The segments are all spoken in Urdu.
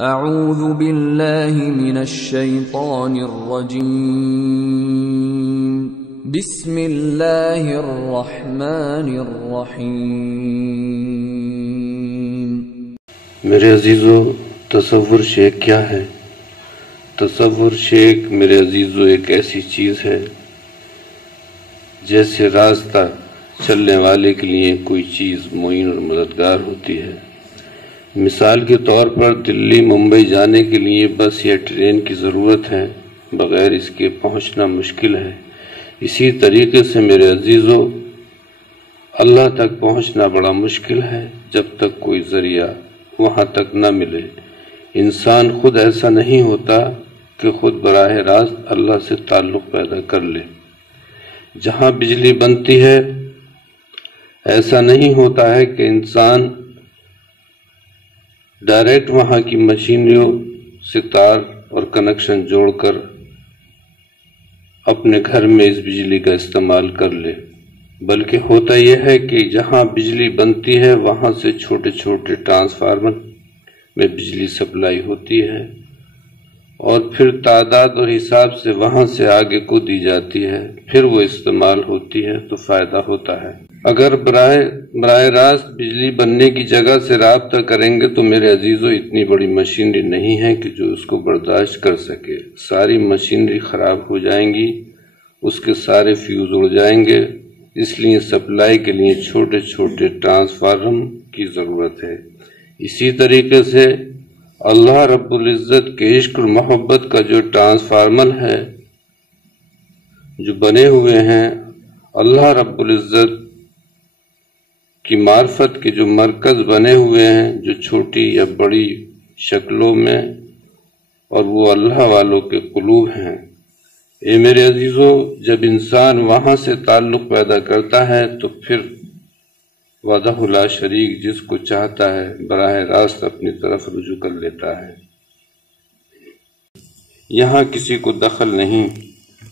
اعوذ باللہ من الشیطان الرجیم بسم اللہ الرحمن الرحیم۔ میرے عزیزو، تصور شیک کیا ہے؟ تصور شیک میرے عزیزو ایک ایسی چیز ہے جیسے راستہ چلنے والے کے لیے کوئی چیز معین اور مددگار ہوتی ہے۔ مثال کے طور پر دلی ممبئی جانے کے لیے بس یا ٹرین کی ضرورت ہے، بغیر اس کے پہنچنا مشکل ہے۔ اسی طریقے سے میرے عزیزو، اللہ تک پہنچنا بڑا مشکل ہے جب تک کوئی ذریعہ وہاں تک نہ ملے۔ انسان خود ایسا نہیں ہوتا کہ خود براہ راست اللہ سے تعلق پیدا کر لے۔ جہاں بجلی بنتی ہے، ایسا نہیں ہوتا ہے کہ انسان ڈائریکٹ وہاں کی مشینریوں سے تار اور کنیکشن جوڑ کر اپنے گھر میں اس بجلی کا استعمال کر لے، بلکہ ہوتا یہ ہے کہ جہاں بجلی بنتی ہے وہاں سے چھوٹے چھوٹے ٹرانسفارمر میں بجلی سپلائی ہوتی ہے اور پھر تعداد اور حساب سے وہاں سے آگے کو دی جاتی ہے، پھر وہ استعمال ہوتی ہے تو فائدہ ہوتا ہے۔ اگر براہ راست بجلی بننے کی جگہ سے رابطہ کریں گے تو میرے عزیزو اتنی بڑی مشینری نہیں ہے کہ جو اس کو برداشت کر سکے۔ ساری مشینری خراب ہو جائیں گی، اس کے سارے فیوز اڑ جائیں گے، اس لیے سپلائی کے لیے چھوٹے چھوٹے ٹرانسفارمر کی ضرورت ہے۔ اسی طریقے سے اللہ رب العزت کے عشق اور محبت کا جو ٹرانسفارمر ہے، جو بنے ہوئے ہیں، اللہ رب العزت کی معرفت کے جو مرکز بنے ہوئے ہیں، جو چھوٹی یا بڑی شکلوں میں، اور وہ اللہ والوں کے قلوب ہیں۔ اے میرے عزیزو، جب انسان وہاں سے تعلق پیدا کرتا ہے تو پھر وحدہ لا شریک جس کو چاہتا ہے براہ راست اپنی طرف رجوع کر لیتا ہے۔ یہاں کسی کو دخل نہیں،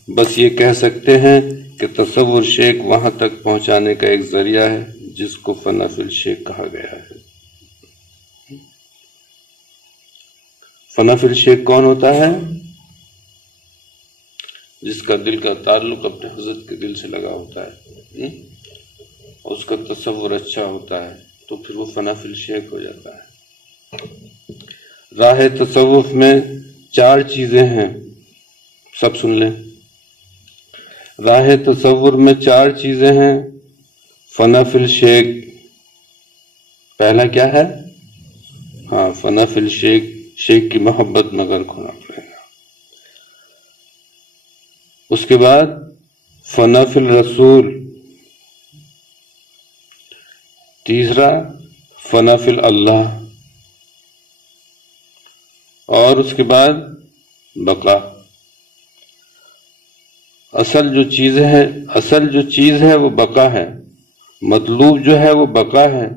بس یہ کہہ سکتے ہیں کہ تصور شیک وہاں تک پہنچانے کا ایک ذریعہ ہے جس کو فنا فی الشیک کہا گیا ہے۔ فنا فی الشیک کون ہوتا ہے؟ جس کا دل کا تعلق اپنے حضرت کے دل سے لگا ہوتا ہے، اس کا تصور اچھا ہوتا ہے تو پھر وہ فنا فی الشیک ہو جاتا ہے۔ راہ تصوف میں 4 چیزیں ہیں، سب سن لیں۔ راہ تصور میں 4 چیزیں ہیں۔ فنا فی الشیک پہلا کیا ہے؟ فنا فی الشیک، شیک کی محبت میں غرق ہونا پڑے گا۔ اس کے بعد فنا فی الرسول، تیسرا فنا فی اللہ، اور اس کے بعد بقا۔ اصل جو چیز ہے وہ بقا ہے، مطلوب جو ہے وہ بقا ہے،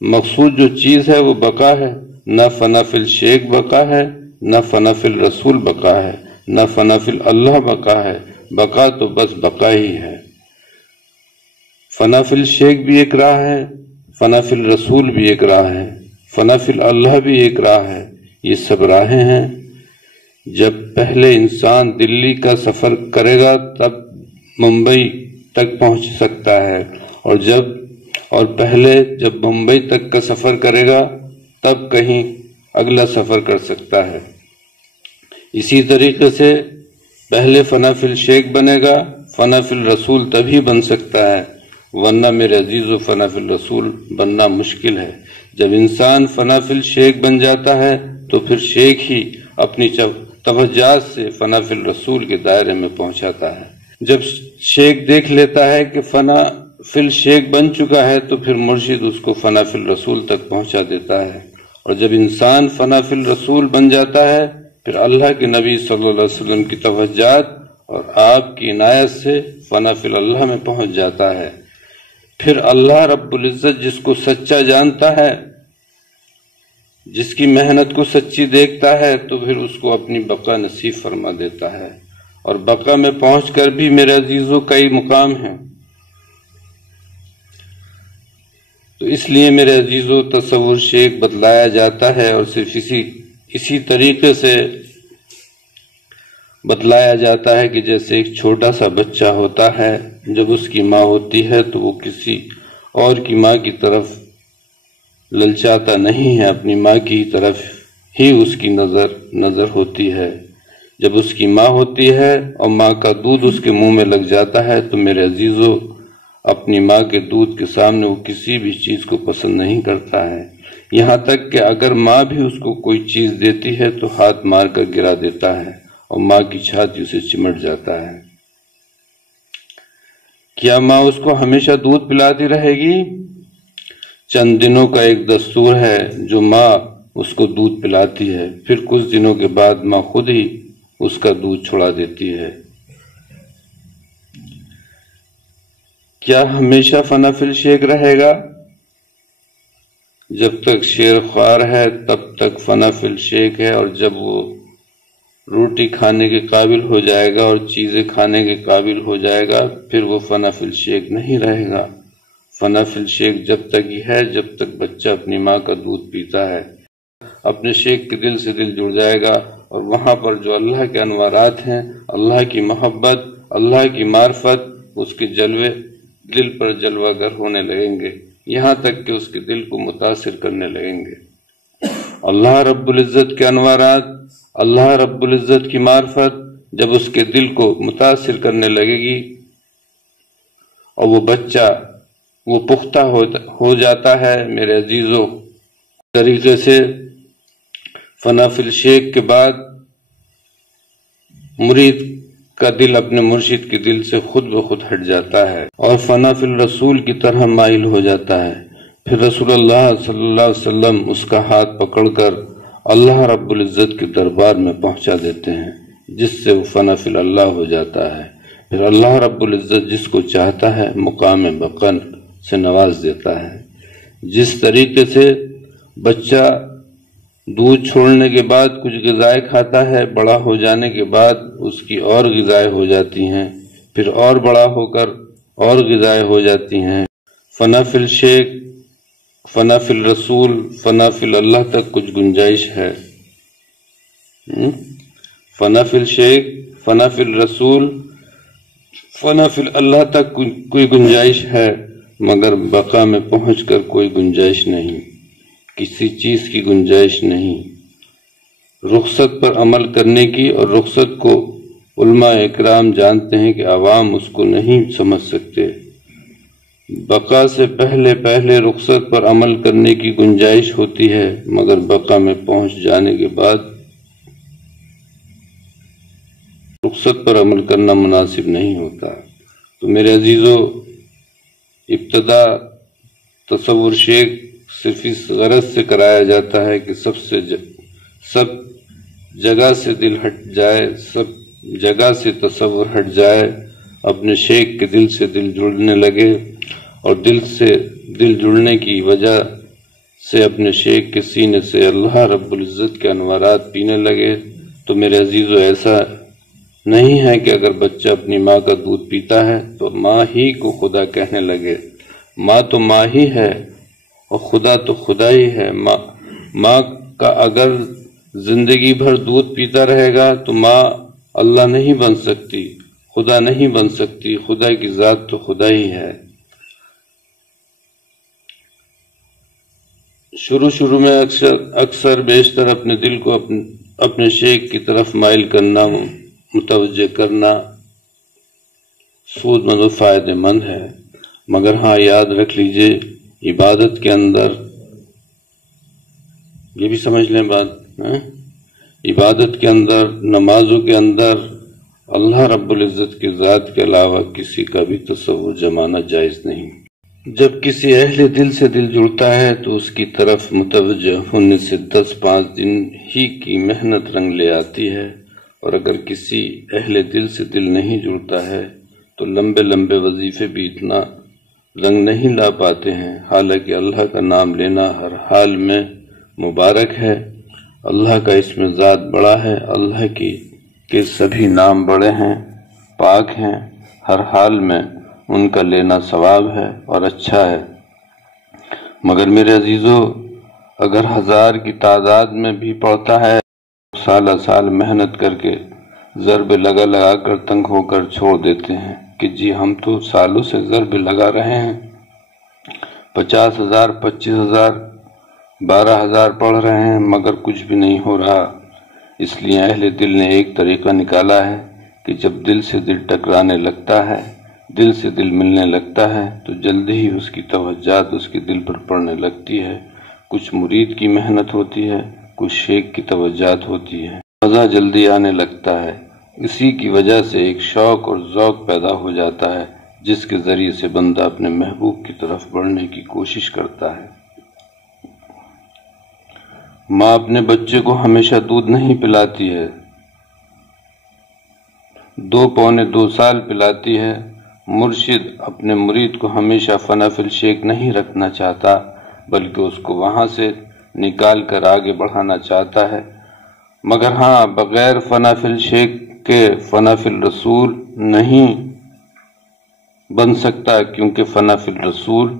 مقصود جو چیز ہے وہ بقا ہے۔ نہ فنا فی الشیک بقا ہے، نہ فنا فی الرسول بقا ہے، نہ فنا فی اللہ بقا ہے۔ بقا تو بس بقا ہی ہے۔ فنا فی الشیک بھی ایک راہ ہے، فنا فی الرسول بھی ایک راہ ہے، فنا فی اللہ بھی ایک راہ ہے۔ یہ سب راہیں ہیں۔ جب پہلے انسان دلی کا سفر کرے گا تب ممبئی تک پہنچ سکتا ہے، اور پہلے جب ممبئی تک کا سفر کرے گا تب کہیں اگلا سفر کر سکتا ہے۔ اسی طریقے سے پہلے فنا فی الشیک بنے گا، فنا فی الرسول تبھی بن سکتا ہے، ورنہ میرے عزیزو فنا فی الرسول بننا مشکل ہے۔ جب انسان فنا فی الشیک بن جاتا ہے تو پھر شیک ہی اپنی توجہات سے فنا فی الرسول کے دائرے میں پہنچاتا ہے۔ جب شیک دیکھ لیتا ہے کہ فنا فی الشیک بن چکا ہے تو پھر مرشد اس کو فنا فی الرسول تک پہنچا دیتا ہے، اور جب انسان فنا فی الرسول بن جاتا ہے پھر اللہ کے نبی صلی اللہ علیہ وسلم کی توجہات اور آپ کی عنایت سے فنا فی اللہ میں پہنچ جاتا ہے۔ پھر اللہ رب العزت جس کو سچا جانتا ہے، جس کی محنت کو سچی دیکھتا ہے، تو پھر اس کو اپنی بقا نصیب فرما دیتا ہے۔ اور بقا میں پہنچ کر بھی میرے عزیزو کئی مقام ہیں، تو اس لیے میرے عزیزو تصور شیک بتلایا جاتا ہے، اور صرف اسی اسی طریقے سے بتلایا جاتا ہے کہ جیسے ایک چھوٹا سا بچہ ہوتا ہے، جب اس کی ماں ہوتی ہے تو وہ کسی اور کی ماں کی طرف للچاتا نہیں ہے، اپنی ماں کی طرف ہی اس کی نظر ہوتی ہے۔ جب اس کی ماں ہوتی ہے اور ماں کا دودھ اس کے منہ میں لگ جاتا ہے تو میرے عزیزو، اپنی ماں کے دودھ کے سامنے وہ کسی بھی چیز کو پسند نہیں کرتا ہے، یہاں تک کہ اگر ماں بھی اس کو کوئی چیز دیتی ہے تو ہاتھ مار کر گرا دیتا ہے اور ماں کی چھاتی اسے چمٹ جاتا ہے۔ کیا ماں اس کو ہمیشہ دودھ پلاتی رہے گی؟ چند دنوں کا ایک دستور ہے جو ماں اس کو دودھ پلاتی ہے، پھر کچھ دنوں کے بعد ماں خود ہی اس کا دودھ چھڑا دیتی ہے۔ کیا ہمیشہ فنا فی الشیخ رہے گا؟ جب تک شیر خوار ہے تب تک فنا فی الشیخ ہے، اور جب وہ روٹی کھانے کے قابل ہو جائے گا اور چیزیں کھانے کے قابل ہو جائے گا پھر وہ فنا فی الشیخ نہیں رہے گا۔ فنا فی الشیخ جب تک ہی ہے جب تک بچہ اپنی ماں کا دودھ پیتا ہے، اپنے شیخ کے دل سے دل جڑ جائے گا، اور وہاں پر جو اللہ کے انوارات ہیں، اللہ کی محبت، اللہ کی معرفت، اس کے جلوے دل پر جلوہ گر ہونے لگیں گے، یہاں تک کہ اس کے دل کو متاثر کرنے لگیں گے۔ اللہ رب العزت کے انوارات، اللہ رب العزت کی معرفت جب اس کے دل کو متاثر کرنے لگے گی اور وہ بچہ وہ پختہ ہو جاتا ہے، میرے عزیزو، طریقے سے فنا فی الشیخ کے بعد مرید کا دل اپنے مرشد کے دل سے خود بخود ہٹ جاتا ہے اور فنا فی الرسول کی طرح مائل ہو جاتا ہے۔ پھر رسول اللہ صلی اللہ علیہ وسلم اس کا ہاتھ پکڑ کر اللہ رب العزت کے دربار میں پہنچا دیتے ہیں، جس سے وہ فنا فی اللہ ہو جاتا ہے۔ پھر اللہ رب العزت جس کو چاہتا ہے مقام بقن سے نواز دیتا ہے۔ جس طریقے سے بچہ دودھ چھوڑنے کے بعد کچھ غذائیں کھاتا ہے، بڑا ہو جانے کے بعد اس کی اور غذائیں ہو جاتی ہیں، پھر اور بڑا ہو کر اور غذائیں ہو جاتی ہیں۔ فنا فی الشیخ، فنا فی الرسول، فنا فی اللہ تک کچھ گنجائش ہے۔ فنا فی الشیخ، فنا فی الرسول، فنا فی اللہ تک کوئی گنجائش ہے، مگر بقا میں پہنچ کر کوئی گنجائش نہیں، کسی چیز کی گنجائش نہیں۔ رخصت پر عمل کرنے کی، اور رخصت کو علماء اکرام جانتے ہیں کہ عوام اس کو نہیں سمجھ سکتے۔ بقا سے پہلے رخصت پر عمل کرنے کی گنجائش ہوتی ہے، مگر بقا میں پہنچ جانے کے بعد رخصت پر عمل کرنا مناسب نہیں ہوتا۔ تو میرے عزیزو، ابتدا تصور شیخ صرف اس غرض سے کرایا جاتا ہے کہ سب جگہ سے دل ہٹ جائے، سب جگہ سے تصور ہٹ جائے، اپنے شیخ کے دل سے دل جڑنے لگے، اور دل سے دل جڑنے کی وجہ سے اپنے شیخ کے سینے سے اللہ رب العزت کے انوارات پینے لگے۔ تو میرے عزیزو، ایسا نہیں ہے کہ اگر بچہ اپنی ماں کا دودھ پیتا ہے تو ماں ہی کو خدا کہنے لگے۔ ماں تو ماں ہی ہے اور خدا تو خدا ہی ہے۔ ماں کا اگر زندگی بھر دودھ پیتا رہے گا تو ماں اللہ نہیں بن سکتی، خدا نہیں بن سکتی، خدا کی ذات تو خدا ہی ہے۔ شروع میں اکثر بیشتر اپنے دل کو اپنے شیخ کی طرف مائل کرنا، متوجہ کرنا سود مند و فائدہ مند ہے، مگر ہاں یاد رکھ لیجئے، عبادت کے اندر یہ بھی سمجھ لیں بات، عبادت کے اندر، نمازوں کے اندر اللہ رب العزت کی ذات کے علاوہ کسی کا بھی تصور جمانا جائز نہیں۔ جب کسی اہل دل سے دل جڑتا ہے تو اس کی طرف متوجہ ہونے سے 10-5 دن ہی کی محنت رنگ لے آتی ہے، اور اگر کسی اہل دل سے دل نہیں جڑتا ہے تو لمبے وظیفے بھی اتنا رنگ نہیں لا پاتے ہیں۔ حالانکہ اللہ کا نام لینا ہر حال میں مبارک ہے، اللہ کا اسم ذات بڑا ہے، اللہ کے سبھی نام بڑے ہیں، پاک ہیں، ہر حال میں ان کا لینا ثواب ہے اور اچھا ہے۔ مگر میرے عزیزو، اگر 1000 کی تعداد میں بھی پڑھتا ہے سالہ سال محنت کر کے ضربے لگا کر تنگ ہو کر چھوڑ دیتے ہیں کہ جی ہم تو سالوں سے ضربے لگا رہے ہیں، 50,000 25,000 12,000 پڑھ رہے ہیں مگر کچھ بھی نہیں ہو رہا۔ اس لیے اہل دل نے ایک طریقہ نکالا ہے کہ جب دل سے دل ٹکرانے لگتا ہے، دل سے دل ملنے لگتا ہے تو جلدی ہی اس کی توجہات اس کے دل پر پڑنے لگتی ہے۔ کچھ مرید کی محنت ہوتی ہے، کچھ شیخ کی توجہات ہوتی ہے، مزہ جلدی آنے لگتا ہے۔ اسی کی وجہ سے ایک شوق اور ذوق پیدا ہو جاتا ہے جس کے ذریعے سے بندہ اپنے محبوب کی طرف بڑھنے کی کوشش کرتا ہے۔ ماں اپنے بچے کو ہمیشہ دودھ نہیں پلاتی ہے، 2 پونے 2 سال پلاتی ہے۔ مرشد اپنے مرید کو ہمیشہ فنا فی الشیخ نہیں رکھنا چاہتا بلکہ اس کو وہاں سے نکال کر آگے بڑھانا چاہتا ہے، مگر ہاں بغیر فنا فی الشیخ کے فنا فی الرسول نہیں بن سکتا، کیونکہ فنا فی الرسول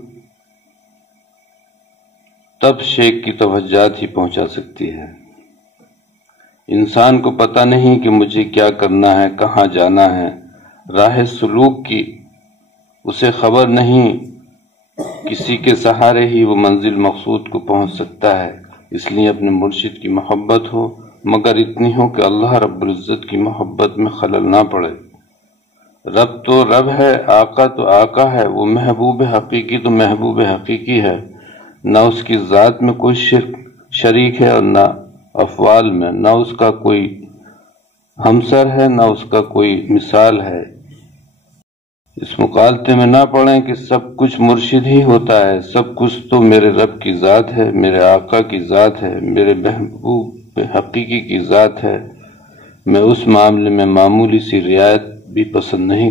تب شیخ کی توجہات ہی پہنچا سکتی ہے۔ انسان کو پتہ نہیں کہ مجھے کیا کرنا ہے، کہاں جانا ہے، راہ سلوک کی اسے خبر نہیں، کسی کے سہارے ہی وہ منزل مقصود کو پہنچ سکتا ہے۔ اس لیے اپنے مرشد کی محبت ہو، مگر اتنی ہو کہ اللہ رب العزت کی محبت میں خلل نہ پڑے۔ رب تو رب ہے، آقا تو آقا ہے، وہ محبوب حقیقی تو محبوب حقیقی ہے، نہ اس کی ذات میں کوئی شریک ہے اور نہ افعال میں، نہ اس کا کوئی ہمسر ہے نہ اس کا کوئی مثال ہے۔ اس مقالطے میں نہ پڑھیں کہ سب کچھ مرشد ہی ہوتا ہے، سب کچھ تو میرے رب کی ذات ہے، میرے آقا کی ذات ہے، میرے محبوب حقیقی کی ذات ہے۔ میں اس معاملے میں معمولی سی رعایت بھی پسند نہیں